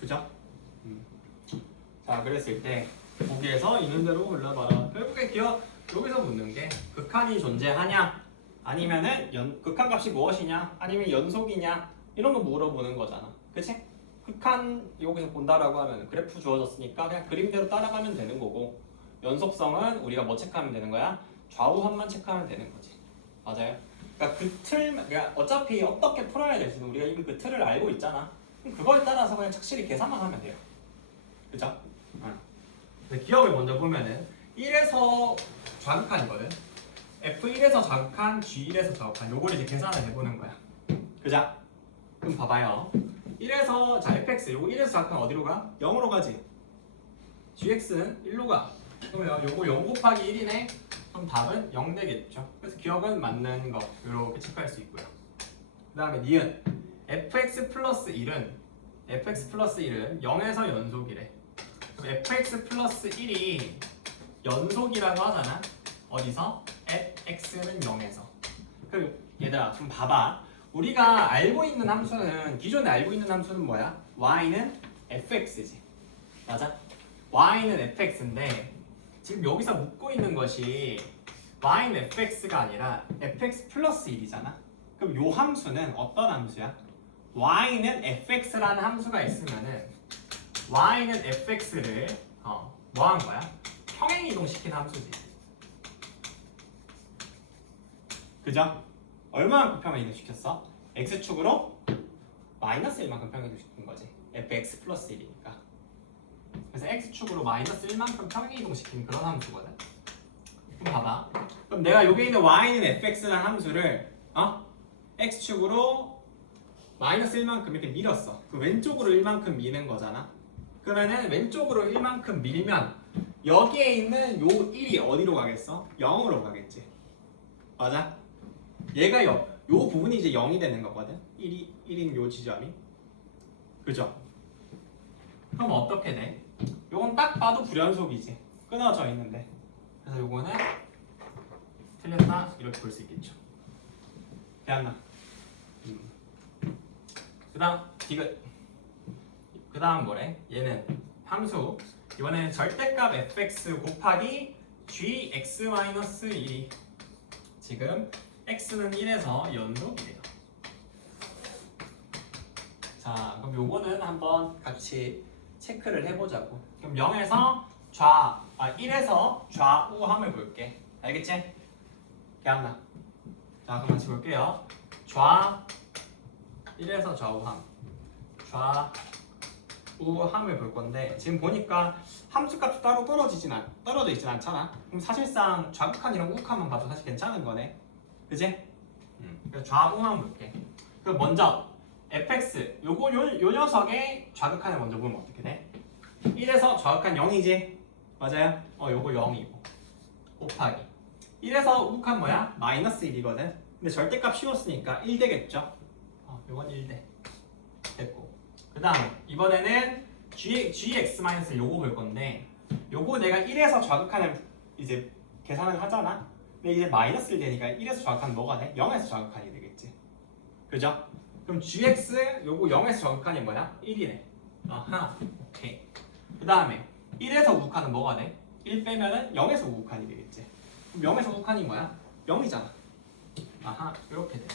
그죠? 자, 그랬을 때 거기에서 있는 대로 골라봐라. 결국에 여기서 묻는 게 극한이 존재하냐, 아니면은 극한값이 무엇이냐, 아니면 연속이냐, 이런 거 물어보는 거잖아. 그치? 극한 여기서 본다라고 하면 그래프 주어졌으니까 그냥 그림대로 따라가면 되는 거고, 연속성은 우리가 뭐 체크하면 되는 거야? 좌우선만 체크하면 되는 거지. 맞아요? 그러니까 그러니까 어차피 어떻게 풀어야 될지는 우리가 이미 그 틀을 알고 있잖아. 그럼 그거에 따라서 그냥 착실히 계산만 하면 돼요. 그죠? 기억을 먼저 보면은 1에서 좌극한이거든. F1에서 좌극한, G1에서 좌극한, 요걸 이제 계산을 해보는 거야. 그죠? 그럼 봐봐요. 1에서 자 fx, 요거 1에서 좌극한 어디로 가? 0으로 가지. gx는 1로 가. 그러면 요거 0 곱하기 1이네. 그럼 답은 0 되겠죠. 그래서 기억은 맞는 거 이렇게 체크할 수 있고요. 그 다음에 니은 fx 플러스 1은 0에서 연속이래. 그럼 fx 플러스 1이 연속이라고 하잖아. 어디서? x는 0에서. 그럼 얘들아 좀 봐봐. 우리가 알고 있는 함수는, 기존에 알고 있는 함수는 뭐야? y는 fx지. 맞아? y는 fx인데 지금 여기서 묻고 있는 것이 y는 fx가 아니라 fx 플러스 1이잖아. 그럼 요 함수는 어떤 함수야? y는 fx라는 함수가 있으면은 y는 fx를 뭐 한 거야? 평행 이동시킨 함수지. 그죠? 얼마만큼 평행 이동시켰어? x축으로 마이너스 1만큼 평행 이동시킨 거지. fx 플러스 1이니까. 그래서 x축으로 마이너스 1만큼 평행 이동시킨 그런 함수거든. 그럼 봐봐. 그럼 내가 여기 있는 y는 fx라는 함수를 x축으로 마이너스 1만큼 이렇게 밀었어. 그 왼쪽으로 1만큼 미는 거잖아. 그러면은 왼쪽으로 1만큼 밀면 여기에 있는 요 1이 어디로 가겠어? 0으로 가겠지. 맞아? 얘가 요 부분이 이제 0이 되는 거거든. 1인 요 지점이. 그죠? 그럼 어떻게 돼? 요건 딱 봐도 불연속이지. 끊어져 있는데. 그래서 요거는 틀렸다 이렇게 볼 수 있겠죠. 됐나? 그 다음 뭐래? 얘는 함수 이번에는 절대값 fx 곱하기 gx-1이 지금 x는 1에서 연속이래요. 자, 그럼 요거는 한번 같이 체크를 해보자고. 그럼 0에서 1에서 좌우함을 볼게. 알겠지? 기억나? 자, 그럼 같이 볼게요. 1에서 좌우함. 좌우함을 볼 건데 지금 보니까 함수값이 따로 떨어져 있진 않잖아. 그럼 사실상 좌극한이랑 우극한만 봐도 사실 괜찮은 거네. 그지? 그래서 좌우함 볼게. 그럼 먼저 fx 요 녀석의 좌극한을 먼저 보면 어떻게 돼? 1에서 좌극한 0이지? 맞아요? 요거 0이고 곱하기 1에서 우극한 뭐야? 마이너스 1이거든. 근데 절대값 씌웠으니까 1 되겠죠? 요건 1대 됐고, 그 다음 이번에는 gx- 요거 볼 건데 요거 내가 1에서 좌극한을 이제 계산을 하잖아. 근데 이제 마이너스 1 되니까 1에서 좌극한 뭐가 돼? 0에서 좌극한이 되겠지. 그죠? 그럼 gx 요거 0에서 좌극한이 뭐야? 1이네. 아하, 오케이. 그 다음에 1에서 우극한은 뭐가 돼? 1 빼면은 0에서 우극한이 되겠지. 그럼 0에서 우극한이 뭐야? 0이잖아. 아하, 이렇게 돼.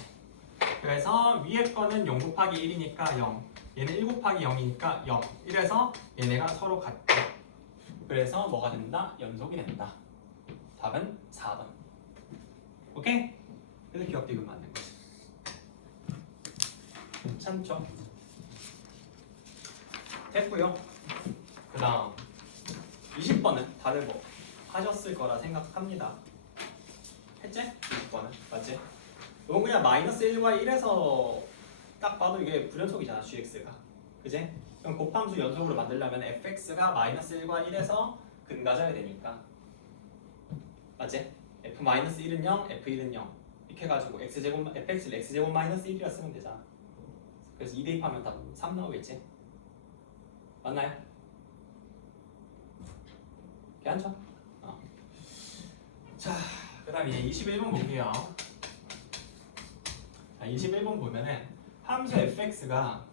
그래서 위에 거는 0 곱하기 1이니까 0, 얘는 1 곱하기 0이니까 0. 이래서 얘네가 서로 같대. 그래서 뭐가 된다? 연속이 된다. 답은 4번. 오케이? 그래서 기억되면 맞는 거지. 괜찮죠? 됐고요. 그 다음 20번은 다들 뭐 하셨을 거라 생각합니다. 했지? 20번은 맞지? 이건 그냥 마이너스 1과 1에서 딱 봐도 이게 불연속이잖아, gx가. 그지? 그럼 곱함수 연속으로 만들려면 fx가 마이너스 1과 1에서 근가져야 되니까. 맞지? f-1은 0, f1은 0 이렇게 해가지고 x제곱, fx를 x제곱 마이너스 1이라 쓰면 되잖아. 그래서 2 대입하면 답 3 나오겠지? 맞나요? 괜찮죠? 자, 그 다음 이제 21번 볼게요. 21번 보면은 함수 fx가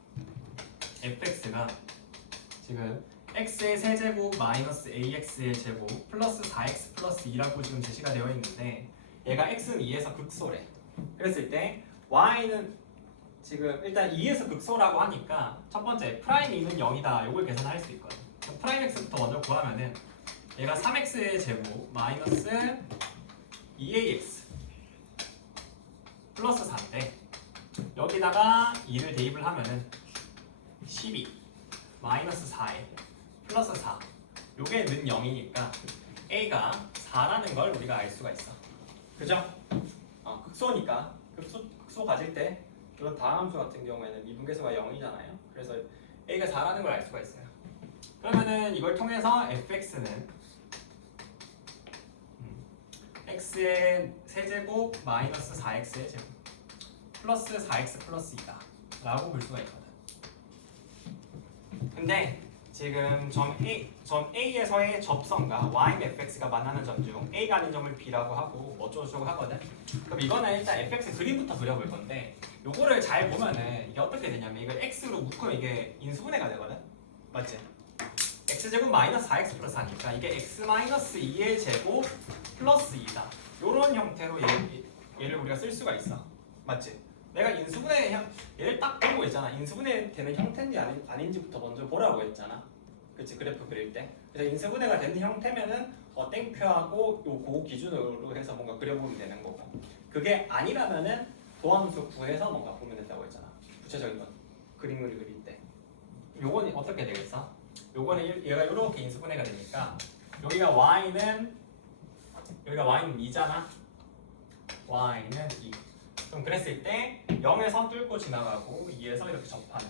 지금 x의 세제곱 마이너스 ax의 제곱 플러스 4x 플러스 2라고 지금 제시가 되어 있는데 얘가 x는 2에서 극소래. 그랬을 때 y는 지금 일단 2에서 극소라고 하니까 첫 번째 프라임 2는 0이다. 요걸 계산할 수 있거든. 그럼 프라임 x부터 먼저 구하면은 얘가 3x의 제곱 마이너스 2ax 플러스 4인데 여기다가 2를 대입을 하면은 12 마이너스 4에 플러스 4 요게 는 0이니까 a가 4라는 걸 우리가 알 수가 있어. 그죠? 극소니까 극소 가질 때 그런 다함수 같은 경우에는 미분계수가 0이잖아요. 그래서 a가 4라는 걸 알 수가 있어요. 그러면은 이걸 통해서 fx는 x의 세제곱 마이너스 4x의 제곱 플러스 4x 플러스 2다 라고 볼 수가 있거든. 근데 지금 점 A에서의 접선과 y/fx가 만나는 점 중 A가 아닌 점을 B라고 하고 어쩌고저쩌고 하거든. 그럼 이거는 일단 fx 그림부터 그려볼 건데 요거를 잘 보면은 이게 어떻게 되냐면 이걸 x로 묶으면 이게 인수분해가 되거든. 맞지? x제곱 마이너스 4x 플러스 4니까 이게 x 마이너스 2의 제곱 플러스 2다. 요런 형태로 얘를 우리가 쓸 수가 있어. 맞지? 내가 인수분해 얘를 딱 보고 있잖아. 인수분해 되는 형태인지 아닌지부터 먼저 보라고 했잖아. 그치? 그래프 그릴 때. 그래서 인수분해가 되는 형태면은 땡큐하고 요 기준으로 해서 뭔가 그려보면 되는 거고, 그게 아니라면은 도함수 구해서 뭔가 보면 된다고 했잖아. 구체적인 건 그림을 그릴 때. 요건 어떻게 되겠어? 요거는 얘가 이렇게 인수분해가 되니까 여기가 y는 2잖아. y는 2. 그럼 그랬을 때 0에서 뚫고 지나가고 2에서 이렇게 접하는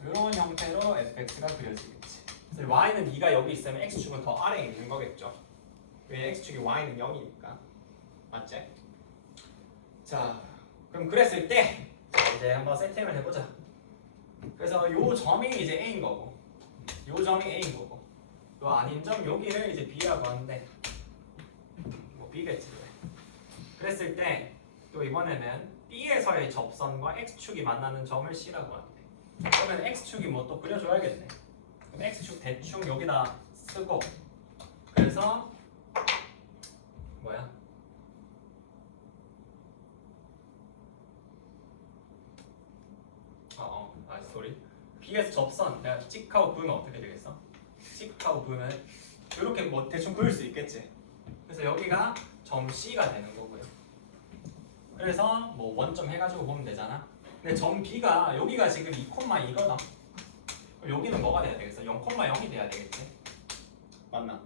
이런 형태로 fx가 그려지겠지. 그래서 y는 2가 여기 있으면 x축은 더 아래에 있는 거겠죠. 왜 x축이 y는 0이니까. 맞지? 자, 그럼 그랬을 때 이제 한번 세팅을 해보자. 그래서 요 점이 이제 a인 거고 요 점이 a인 거고 요 아닌 점 여기를 이제 b라고 하는데 뭐 b겠지. 그랬을 때 또 이번에는 B에서의 접선과 X축이 만나는 점을 C라고 하는데, 그러면 X축이 뭐 또 그려줘야겠네. 그럼 X축 대충 여기다 쓰고 그래서 뭐야? 소리. B에서 접선 내가 찍하고 그으면 어떻게 되겠어? 찍하고 그으면 이렇게 뭐 대충 그을 수 있겠지. 그래서 여기가 점 C가 되는 거고요. 그래서 뭐 원점 해가지고 보면 되잖아. 근데 점 B가 여기가 지금 2,2거든. 여기는 뭐가 돼야 되겠어? 0,0이 돼야 되겠지. 맞나?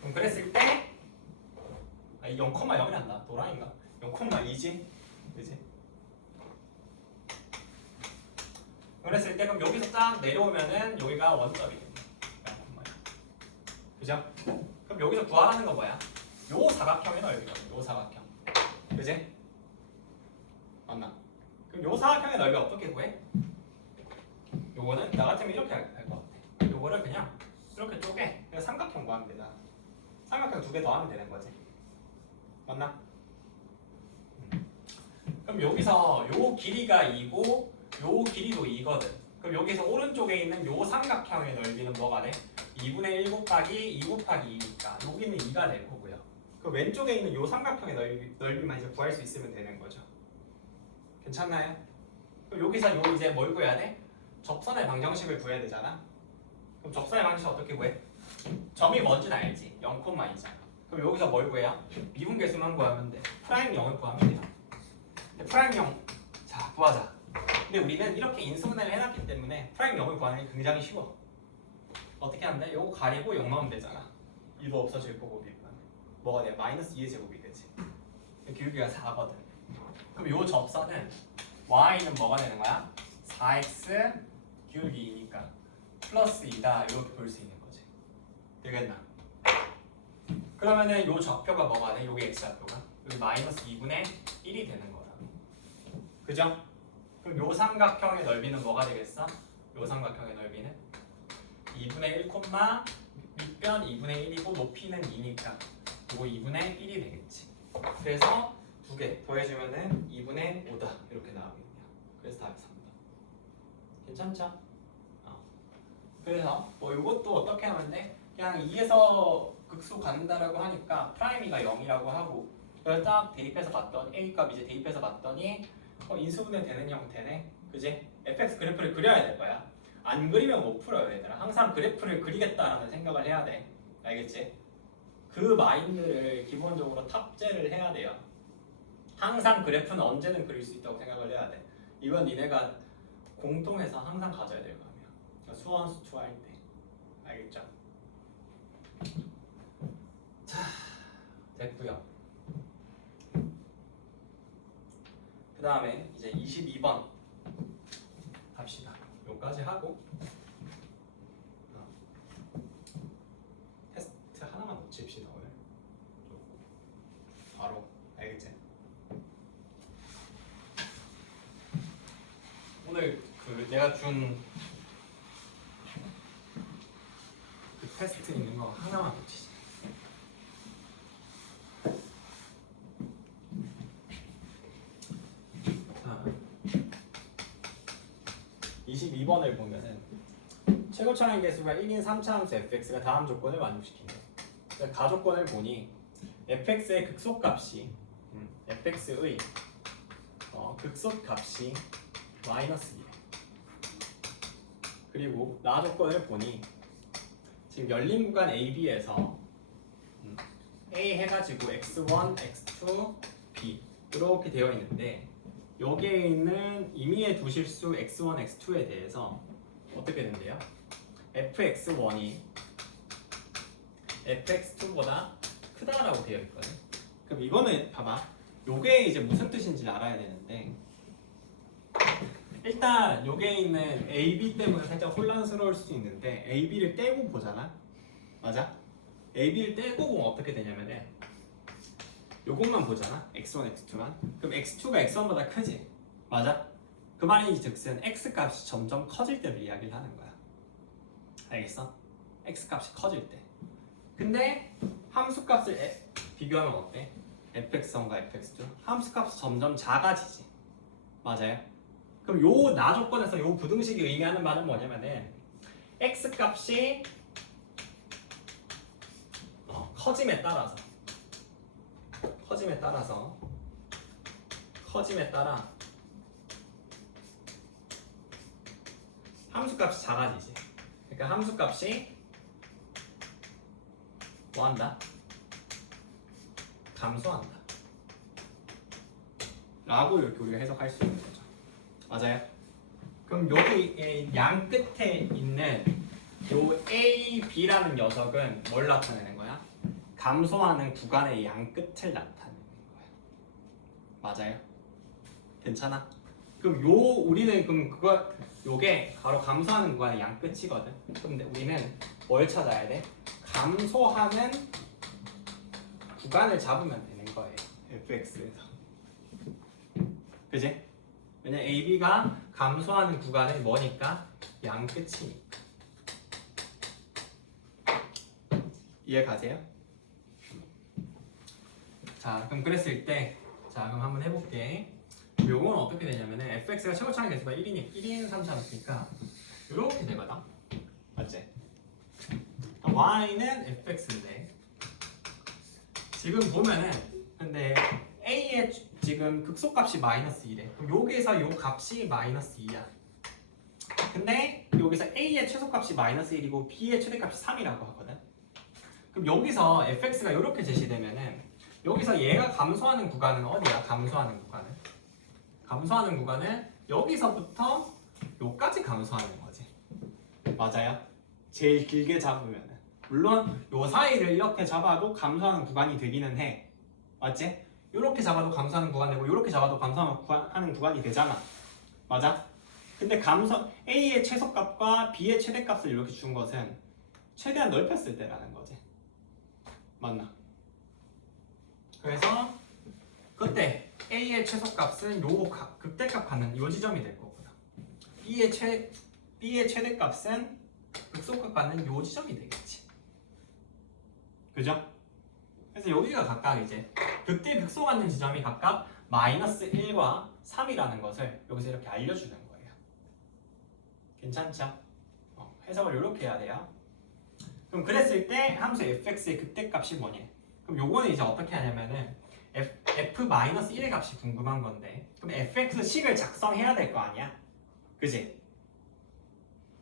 그럼 그랬을 때 0,0이란다. 도라인가? 0,2지? 그지? 그랬을 때 그럼 여기서 딱 내려오면은 여기가 원점이겠네. 그죠? 그럼 여기서 구하라는 건 뭐야? 요 사각형의 넓이거든. 요 사각형. 그지? 맞나? 그럼 요 사각형의 넓이 어떻게 구해? 요거는 나 같으면 이렇게 할 것 같아. 요거를 그냥 이렇게 쪼개. 그냥 삼각형 구하면 되잖아. 삼각형 2개 더하면 되는 거지. 맞나? 그럼 여기서 요 길이가 2고 요 길이도 2거든. 그럼 여기서 오른쪽에 있는 요 삼각형의 넓이는 뭐가 돼? 2분의 1 곱하기 2 곱하기 2니까 여기는 2가 될 거고요. 그 왼쪽에 있는 요 삼각형의 넓이만 이제 구할 수 있으면 되는 거죠. 괜찮나요? 그럼 여기서 요 이제 뭘 구해야 돼? 접선의 방정식을 구해야 되잖아. 그럼 접선의 방정식 어떻게 구해? 점이 뭔지는 알지? 0,2잖아. 그럼 여기서 뭘 구해요? 미분계수만 구하면 돼. 프라임 0을 구하면 돼요. 프라임 0, 자 구하자. 근데 우리는 이렇게 인수분해를 해놨기 때문에 프라임 0을 구하는 게 굉장히 쉬워. 어떻게 하는데? 요거 가리고 0 넣으면 되잖아. 2도 없어질 거고 비분. 뭐가 돼? 마이너스 2의 제곱이 되지. 기울기가 4거든. 그럼 요 접선은 y는 뭐가 되는 거야? 4x 기울기 2니까 플러스 2다 이렇게 볼 수 있는 거지. 되겠나? 그러면은 요 좌표가 뭐가 돼? 요게 x좌표가 여기 마이너스 2분의 1이 되는 거라. 그죠? 그럼 요 삼각형의 넓이는 뭐가 되겠어? 요 삼각형의 넓이는 2분의 1, 밑변 2분의 1이고 높이는 2니까 요거 2분의 1이 되겠지. 그래서 2개 더해주면은 2분의 5다 이렇게 나오겠네요. 그래서 답이 3다. 괜찮죠? 그래서 뭐 이것도 어떻게 하면 돼? 그냥 2에서 극수 간다라고 하니까 프라임이가 0이라고 하고 그래서 딱 대입해서 봤더니 A 값 이제 대입해서 봤더니 인수분해 되는 형태네. 그지? fx 그래프를 그려야 될 거야. 안 그리면 못 풀어요 얘들아. 항상 그래프를 그리겠다라는 생각을 해야 돼. 알겠지? 그 마인드를 기본적으로 탑재를 해야 돼요. 항상 그래프는 언제든 그릴 수 있다고 생각을 해야 돼. 이건 니네가 공통해서 항상 가져야 될 거 아니야. 수원 수투할 때. 알겠죠? 자, 됐고요. 그 다음에 이제 22번 합시다. 요까지 하고 테스트 하나만 놓칩시다 오늘. 바로 알겠지? 오늘 그 내가 준 그 테스트 있는 거 하나만 놓치자. 자, 22번을 보면은 최고차항 개수가 1인 3차함수 fx가 다음 조건을 만족시킨다. 그러니까 가조건을 보니 fx의 극소값이 fx의 극소값이 마이너스 2. 그리고 나 조건을 보니 지금 열린 구간 AB에서 A 해가지고 x1, x2, b 이렇게 되어 있는데 여기에 있는 임의의 두 실수 x1, x2에 대해서 어떻게 된대요? fx1이 fx2보다 크다라고 되어 있거든. 그럼 이거는 봐봐. 요게 이제 무슨 뜻인지 알아야 되는데 일단 요게 있는 AB 때문에 살짝 혼란스러울 수 있는데 AB를 떼고 보잖아. 맞아? AB를 떼고 보면 어떻게 되냐면은 요것만 보잖아. x1, x2만. 그럼 x2가 x1보다 크지? 맞아? 그 말인지 즉슨 x값이 점점 커질 때를 이야기를 하는 거야. 알겠어? x값이 커질 때. 근데 함수값을 비교하면 어때? fx1과 fx2 함수값이 점점 작아지지. 맞아요? 그럼 요 나 조건에서 요 부등식이 의미하는 말은 뭐냐면은 x 값이 커짐에 따라 함수 값이 작아지지. 그러니까 함수 값이 뭐 한다? 감소한다. 라고 이렇게 우리가 해석할 수 있는 거죠. 맞아요? 그럼 여기 양 끝에 있는 요 A, B라는 녀석은 뭘 나타내는 거야? 감소하는 구간의 양 끝을 나타내는 거야. 맞아요? 괜찮아? 그럼 우리는 그럼 요게 바로 감소하는 구간의 양 끝이거든. 근데 우리는 뭘 찾아야 돼? 감소하는 구간을 잡으면 되는 거예요. fx에서. 그지? 왜냐 AB가 감소하는 구간은 뭐니까? 양 끝이니까. 이해 가세요? 자, 그럼 그랬을 때, 자, 그럼 한번 해볼게. 요건 어떻게 되냐면은 fx가 최고차항 개수가 1인 3차니까 이렇게 되거든. 맞지? y는 fx인데 지금 보면은 근데 a의 지금 극소값이 마이너스 2래. 그럼 여기서 요 값이 마이너스 2야. 근데 여기서 a의 최소값이 마이너스 1이고 b의 최대값이 3이라고 하거든. 그럼 여기서 fx가 이렇게 제시되면은 여기서 얘가 감소하는 구간은 어디야? 감소하는 구간은 여기서부터 요까지 감소하는 거지. 맞아요? 제일 길게 잡으면은. 물론 요 사이를 이렇게 잡아도 감소하는 구간이 되기는 해. 맞지? 이렇게 잡아도 감소하는 구간 되고 이렇게 잡아도 감소하는 구간이 되잖아. 맞아? 근데 A의 최소값과 B의 최대값을 이렇게 준 것은 최대한 넓혔을 때라는 거지. 맞나? 그래서 그때 A의 최소값은 요 극대값 갖는 요 지점이 될 거구나. B의 최대값은 극소값 갖는 요 지점이 되겠지. 그죠? 그래서 여기가 각각 이제 극대 극소 갖는 지점이 각각 마이너스 1과 3이라는 것을 여기서 이렇게 알려주는 거예요. 괜찮죠? 해석을 이렇게 해야 돼요. 그럼 그랬을 때 함수 fx의 극대값이 뭐니? 그럼 요거는 이제 어떻게 하냐면은 f-1의 값이 궁금한 건데 그럼 fx식을 작성해야 될 거 아니야? 그지?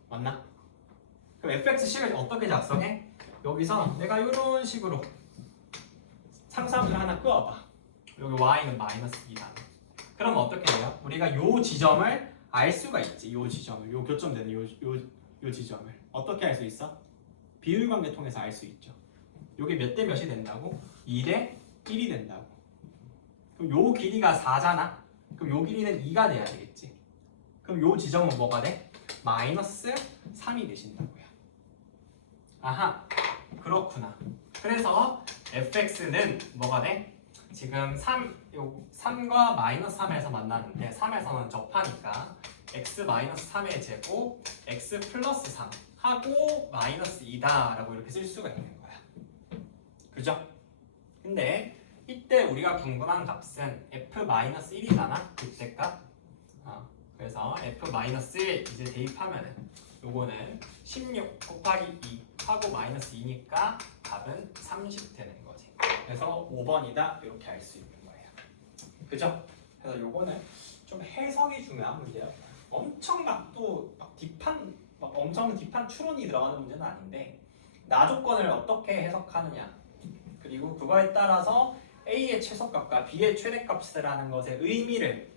맞나? 그럼 fx식을 어떻게 작성해? 여기서 내가 이런 식으로 상수함수를 하나 끄어봐. 여기 y는 마이너스 2다. 그럼 어떻게 돼요? 우리가 요 지점을 알 수가 있지. 요 지점을, 요 교점되는 요 지점을 어떻게 알 수 있어? 비율관계 통해서 알 수 있죠. 요게 몇 대 몇이 된다고? 2대 1이 된다고. 그럼 요 길이가 4잖아. 그럼 요 길이는 2가 돼야 되겠지. 그럼 요 지점은 뭐가 돼? 마이너스 3이 되신다고요. 아하, 그렇구나. 그래서 fx는 뭐가 돼? 지금 3과 마이너스 3에서 만나는데 3에서는 접하니까 x 마이너스 3의 제곱 x 플러스 3 하고 마이너스 2다 라고 이렇게 쓸 수가 있는 거야. 그죠? 근데 이때 우리가 궁금한 값은 f-1이잖아. 그때값. 그래서 f-1 이제 대입하면은 요거는 16 곱하기 2 하고 마이너스 2니까 답은 30 되는 거지. 그래서 5번이다 이렇게 알 수 있는 거예요. 그죠? 그래서 요거는 좀 해석이 중요한 문제예요. 엄청 엄청 딥한 추론이 들어가는 문제는 아닌데 나 조건을 어떻게 해석하느냐 그리고 그거에 따라서 A의 최소값과 B의 최대값이라는 것의 의미를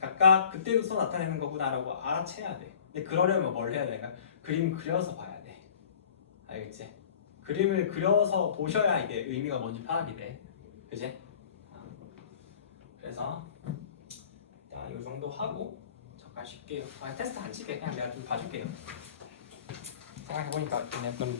각각 그때로서 나타내는 거구나라고 알아채야 돼. 근데 그러려면 뭘 해야 되니까 그림 그려서 봐야 돼. 알겠지? 그림을 그려서 보셔야 이게 의미가 뭔지 파악이 돼. 그지? 그래서 일단 이 정도 하고 잠깐 쉴게요. 테스트 안 칠게. 그냥 내가 좀 봐줄게요. 생각해보니까 그냥 좀